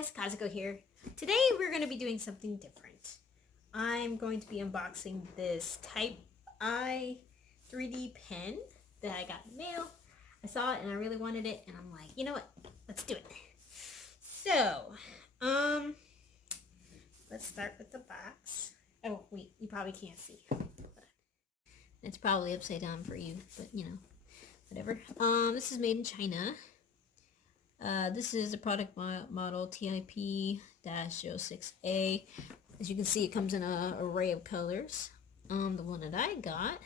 guys, Kazuko here. Today we're going to be doing something different. I'm going to be unboxing this TIPEYE 3D pen that I got in the mail. I saw it and I really wanted it and I'm like, you know what, let's do it. So, let's start with the box. Oh wait, you probably can't see. It's probably upside down for you, but you know, whatever. This is made in China. This is a product model TIPEYE-06A. As you can see, it comes in an array of colors. The one that I got,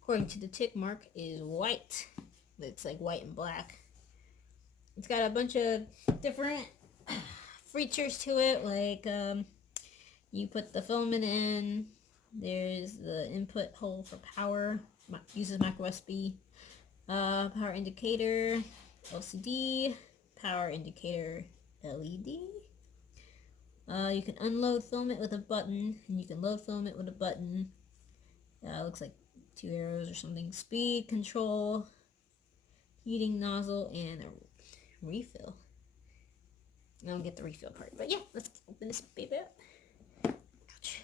according to the tick mark, is white. It's like white and black. It's got a bunch of different features to it, like you put the filament in. There's the input hole for power. Uses micro USB. Power indicator, LCD, power indicator, LED. You can unload filament with a button, and you can load filament with a button. Looks like 2 arrows or something. Speed control, heating nozzle, and a refill. I don't get the refill part, but yeah, let's open this baby up. Ouch.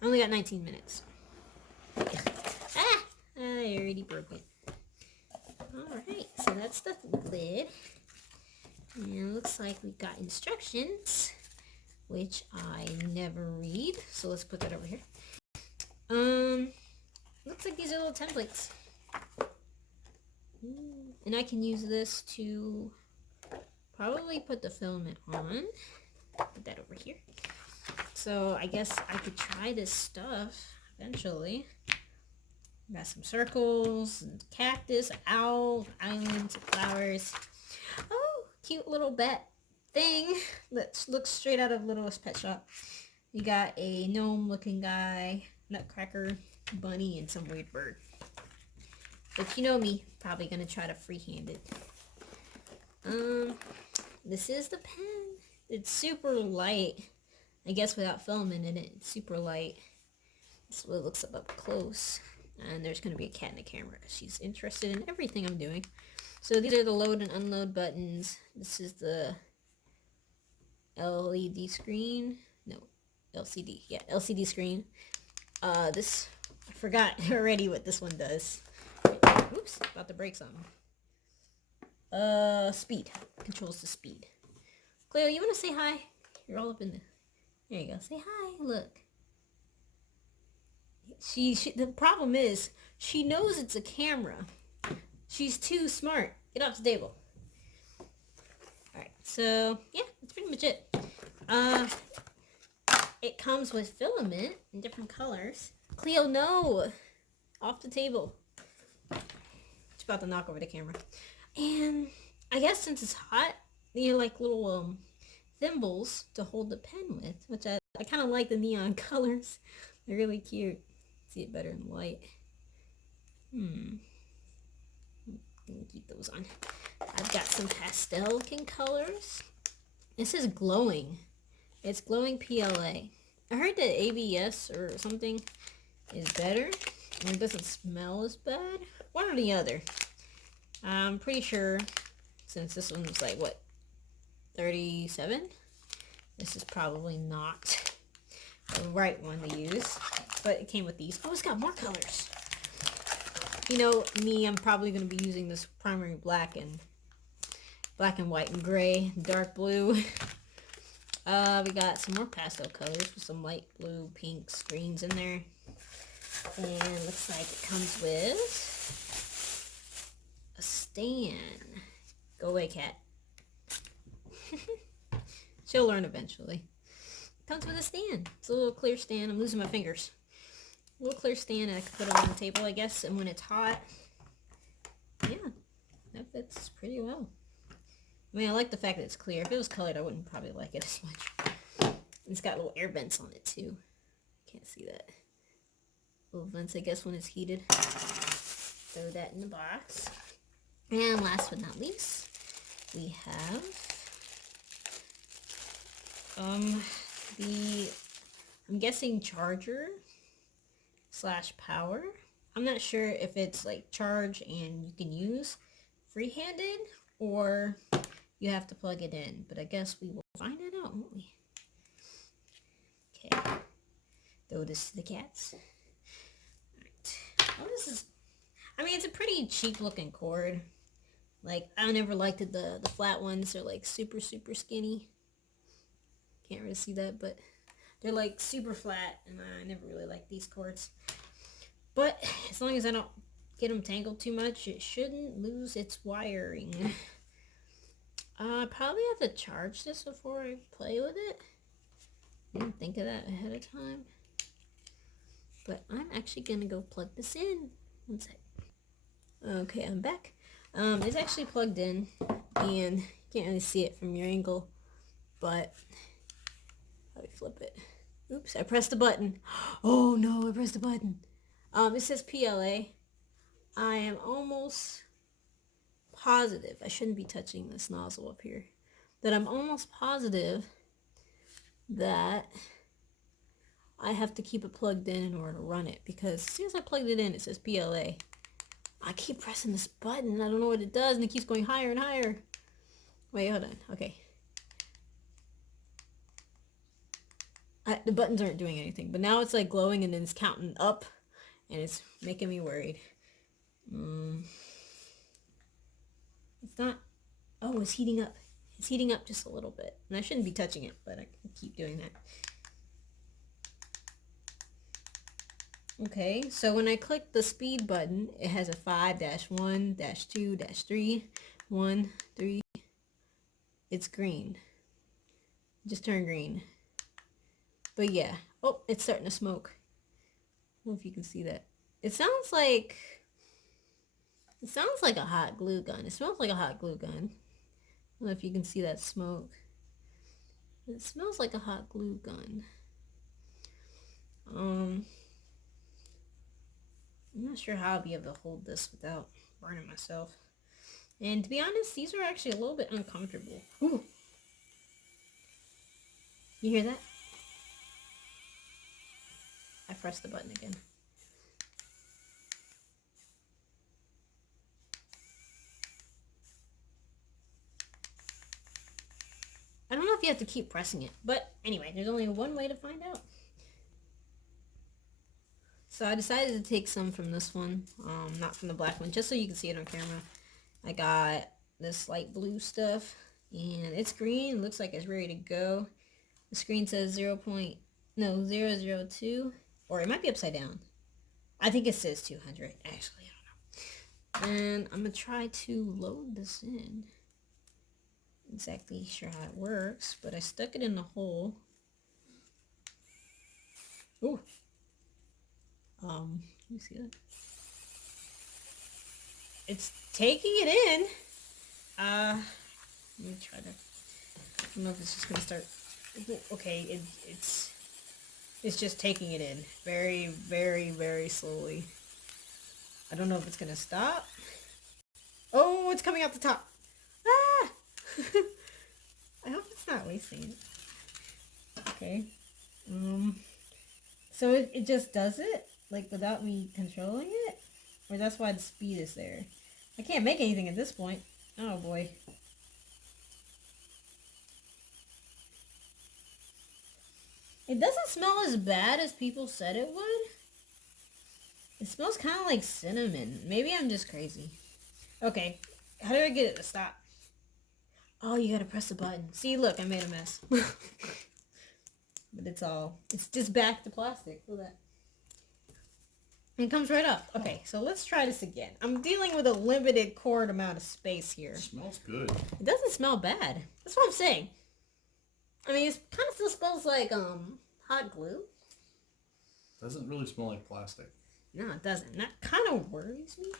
I only got 19 minutes. Ah! I already broke it. Alright, so that's the lid. And it looks like we've got instructions, which I never read. So let's put that over here. Looks like these are little templates. And I can use this to probably put the filament on. Put that over here. So I guess I could try this stuff eventually. Got some circles, and cactus, owl, islands, flowers. Oh, cute little bat thing that looks straight out of Littlest Pet Shop. You got a gnome-looking guy, nutcracker, bunny, and some weird bird. But you know me, probably gonna try to freehand it. This is the pen. It's super light. I guess without filament in it, it's super light. This is what it looks up close. And there's going to be a cat in the camera. She's interested in everything I'm doing. So these are the load and unload buttons. This is the LED screen. No, LCD. Yeah, LCD screen. I forgot already what this one does. Oops, about to break something. Speed. Controls the speed. Cleo, you want to say hi? You're all up in there you go. Say hi. Look. The problem is, she knows it's a camera. She's too smart. Get off the table. Alright, so, yeah, that's pretty much it. It comes with filament in different colors. Cleo, no! Off the table. She's about to knock over the camera. And I guess since it's hot, they are like little thimbles to hold the pen with, which I kind of like the neon colors. They're really cute. See it better in the light. Keep those on. I've got some pastel looking colors. This is glowing. It's glowing PLA. I heard that ABS or something is better, and it doesn't smell as bad. One or the other. I'm pretty sure, since this one was like, what, 37? This is probably not the right one to use. But it came with these. Oh, it's got more colors. You know me, I'm probably going to be using this primary black and white and gray, dark blue. We got some more pastel colors with some light blue, pinks, greens in there. And looks like it comes with a stand. Go away, cat. She'll learn eventually. It comes with a stand. It's a little clear stand. I'm losing my fingers. A little clear stand, and I can put it on the table, I guess, and when it's hot, yeah, that fits pretty well. I mean, I like the fact that it's clear. If it was colored, I wouldn't probably like it as much. It's got little air vents on it, too. Can't see that. Little vents, I guess, when it's heated. Throw that in the box. And last but not least, we have I'm guessing charger / power. I'm not sure if it's like charge and you can use free-handed, or you have to plug it in. But I guess we will find it out, won't we? Okay. Throw this to the cats. Alright. Oh, this is... I mean, it's a pretty cheap looking cord. Like, I never liked the flat ones. They're like super, super skinny. Can't really see that, but they're like super flat. And I never really liked these cords. But as long as I don't get them tangled too much, it shouldn't lose its wiring. I probably have to charge this before I play with it. I didn't think of that ahead of time. But I'm actually going to go plug this in. One sec. Okay, I'm back. It's actually plugged in, and you can't really see it from your angle, but let me flip it. Oops, I pressed the button. Oh no, I pressed the button. It says PLA. I am almost positive, I shouldn't be touching this nozzle up here, that I'm almost positive that I have to keep it plugged in order to run it, because as soon as I plugged it in, it says PLA. I keep pressing this button, I don't know what it does, and it keeps going higher and higher. Wait, hold on, okay. The buttons aren't doing anything, but now it's like glowing and then it's counting up, and it's making me worried. It's not, oh, it's heating up. It's heating up just a little bit, and I shouldn't be touching it, but I can keep doing that. Okay, so when I click the speed button, it has a 5-1-2-3, 1, 3. It's green. It just turned green. But yeah. Oh, it's starting to smoke. I don't know if you can see that. It sounds like a hot glue gun. It smells like a hot glue gun. I don't know if you can see that smoke. It smells like a hot glue gun. I'm not sure how I'll be able to hold this without burning myself. And to be honest, these are actually a little bit uncomfortable. Ooh. You hear that? I pressed the button again. I don't know if you have to keep pressing it, but anyway, there's only one way to find out. So I decided to take some from this one, not from the black one, just so you can see it on camera. I got this light blue stuff, and it's green. It looks like it's ready to go. The screen says 0.002, or it might be upside down. I think it says 200, actually, I don't know. And I'm going to try to load this in. Exactly sure how it works, but I stuck it in the hole. Ooh. Let me see that. It's taking it in. Let me try to. I don't know if it's just gonna start. Okay, it's just taking it in very, very, very slowly. I don't know if it's gonna stop. Oh, it's coming out the top. Ah! I hope it's not wasting it. Okay. So it just does it, like, without me controlling it? Or that's why the speed is there? I can't make anything at this point. Oh boy. It doesn't smell as bad as people said it would. It smells kind of like cinnamon. Maybe I'm just crazy. Okay, how do I get it to stop? Oh, you gotta press the button. See, look, I made a mess. But it's just back to plastic. Look at that. It comes right up. Okay, so let's try this again. I'm dealing with a limited cord amount of space here. It smells good. It doesn't smell bad. That's what I'm saying. I mean, it kind of still smells like hot glue. Doesn't really smell like plastic. No, it doesn't. That kind of worries me.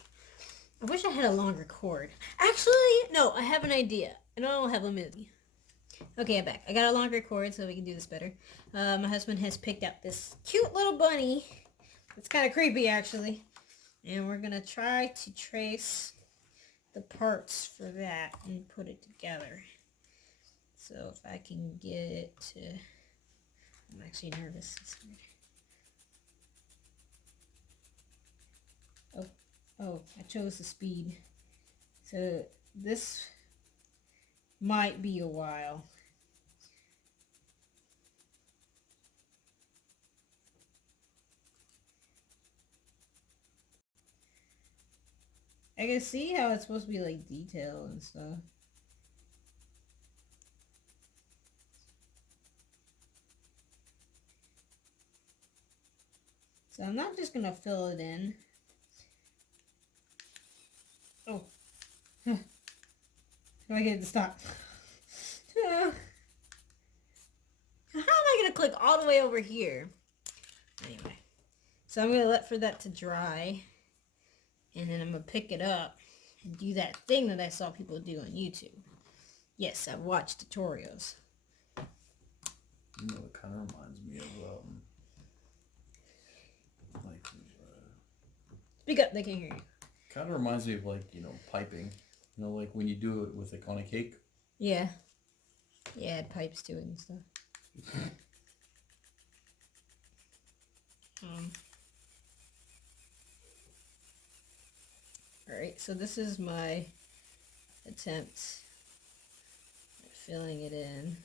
I wish I had a longer cord. Actually, no, I have an idea. I don't have limited. Okay, I'm back. I got a longer cord so we can do this better. My husband has picked out this cute little bunny. It's kind of creepy, actually. And we're going to try to trace the parts for that and put it together. So if I can get it to... I'm actually nervous. Oh, I chose the speed. So this Might be a while. I can see how it's supposed to be like detailed and stuff. So I'm not just gonna fill it in. Oh. How do I get it to stop? How am I gonna click all the way over here? Anyway. So I'm gonna let for that to dry. And then I'm gonna pick it up and do that thing that I saw people do on YouTube. Yes, I've watched tutorials. You know, it kind of reminds me of like Speak up, they can't hear you. kind of reminds me of like, you know, piping. You know, like when you do it with like on a cake. Yeah. Yeah, add pipes to it and stuff. Alright, so this is my attempt at filling it in.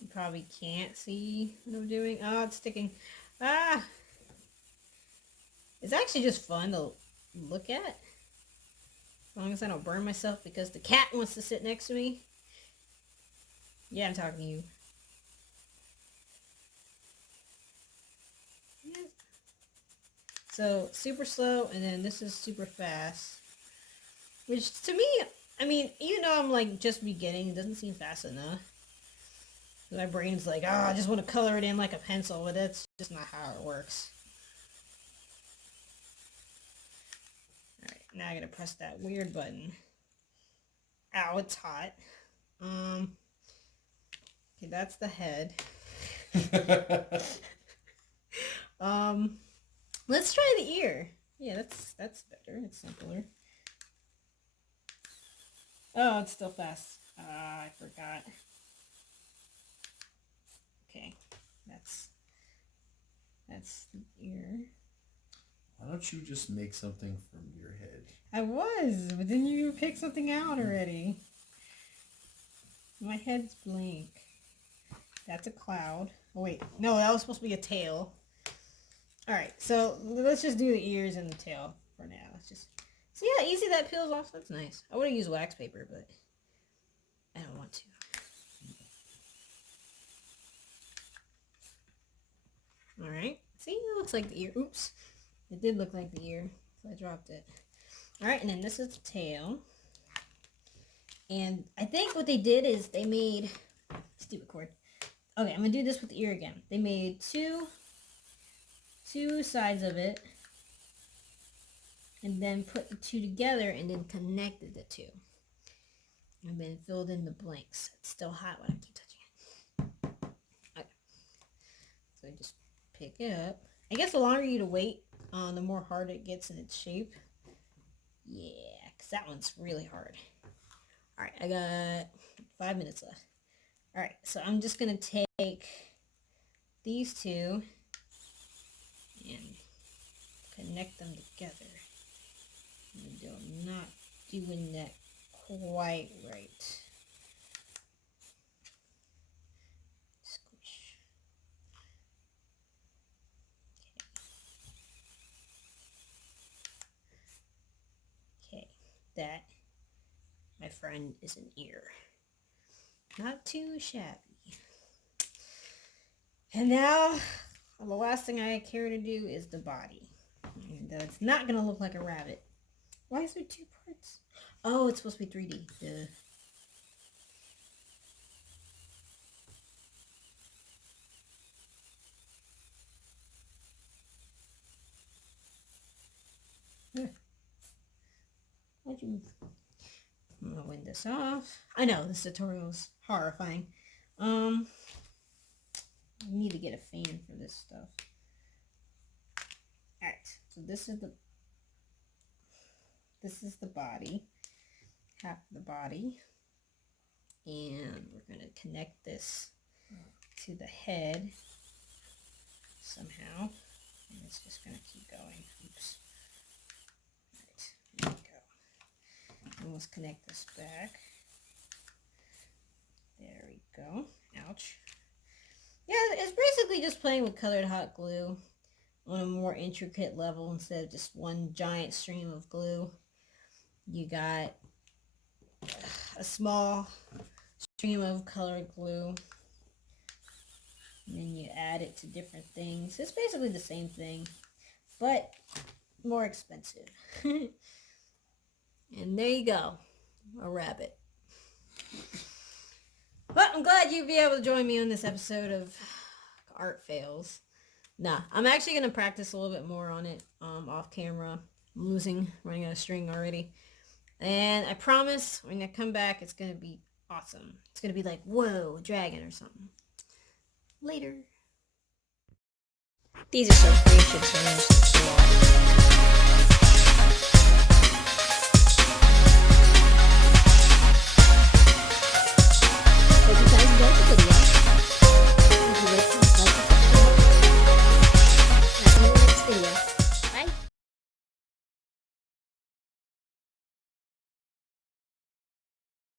You probably can't see what I'm doing. Oh, it's sticking. Ah! It's actually just fun to look at. As long as I don't burn myself because the cat wants to sit next to me. Yeah, I'm talking to you. Yes. So, super slow, and then this is super fast. Which, to me, I mean, even though I'm, like, just beginning, it doesn't seem fast enough. My brain's like, oh, I just want to color it in like a pencil, but that's just not how it works. Alright, now I gotta press that weird button. Ow, it's hot. Okay, that's the head. Let's try the ear. Yeah, that's better. It's simpler. Oh, it's still fast. Ah, I forgot. Okay, that's the ear. Why don't you just make something from your head? I was, but then you pick something out already. My head's blank. That's a cloud. Oh wait, no, that was supposed to be a tail. Alright, so let's just do the ears and the tail for now. Let's just see how easy that peels off. That's nice. I would have used wax paper, but I don't want to. Alright, see, it looks like the ear. Oops, it did look like the ear, so I dropped it. Alright, and then this is the tail. And I think what they did is they made... Stupid cord. Okay, I'm going to do this with the ear again. They made two sides of it. And then put the two together and then connected the two. And then filled in the blanks. It's still hot when I keep touching it. Okay. So I just pick it up. I guess the longer you wait, the more hard it gets in its shape. Yeah, because that one's really hard. Alright, I got 5 minutes left. Alright, so I'm just going to take these two and connect them together. I'm not doing that quite right. Squish. Okay, that, my friend, is an ear. Not too shabby. And now, the last thing I care to do is the body. And it's not going to look like a rabbit. Why is there two parts? Oh, it's supposed to be 3D. Duh. Why'd you move? I'm gonna wind this off. I know this tutorial's horrifying. I need to get a fan for this stuff. Alright, so this is the body. Half the body. And we're gonna connect this to the head somehow. And it's just gonna keep going. Oops. Alright, there we go. And let's connect this back. go. Ouch. Yeah, it's basically just playing with colored hot glue on a more intricate level instead of just one giant stream of glue. You got a small stream of colored glue, and then you add it to different things. It's basically the same thing, but more expensive. And there you go, a rabbit. But I'm glad you'd be able to join me on this episode of art fails. Nah, I'm actually going to practice a little bit more on it off camera. I'm running out of string already. And I promise when I come back, it's going to be awesome. It's going to be like, whoa, a dragon or something. Later. These are some free chips.